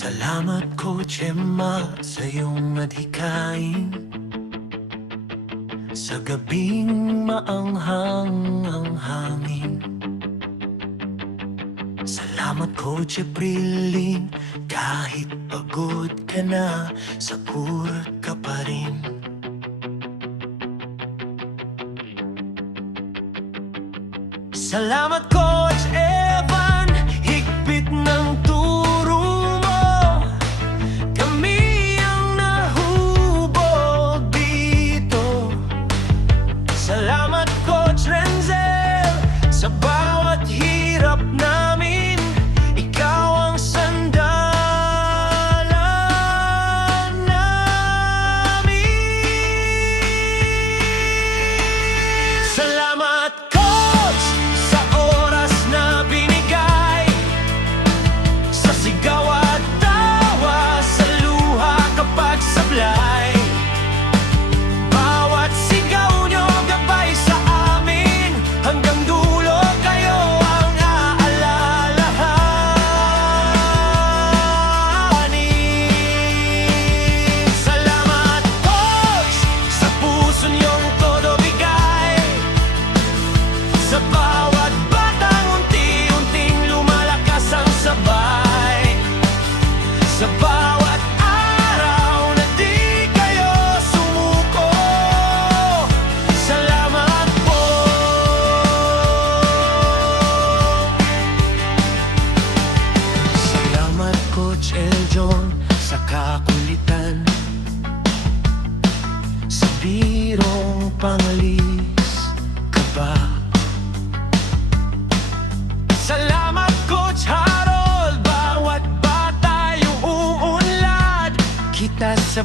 Salamat Coach Emma sa iyong adhikain sa gabing maanghang ang hangin. Salamat Coach Apriling, kahit pagod ka na, sakur ka pa rin. Salamat Coach Evan, higpit ng turo mo. Kami ang nahubog dito. Salamat Coach Renzel, sa bawat hirap namin, ikaw ang sandalan namin. Salamat Coach sa oras na binigay, sa sigaw at tawa, sa luha kapag sablay. Bawat sigaw nyo gabay sa amin, hanggang dulo kayo ang aalalahanin. Salamat Coach sa puso nyong todo bigay, sa bawat batang unti-unting lumalakas ang sabay, sa bawat araw na di kayo sumuko. Salamat po. Salamat Coach Eljon sa kakulitan, sa birong pangalis ka ba. Salamat Coach Harold, bawat bata yung uunlad kita sa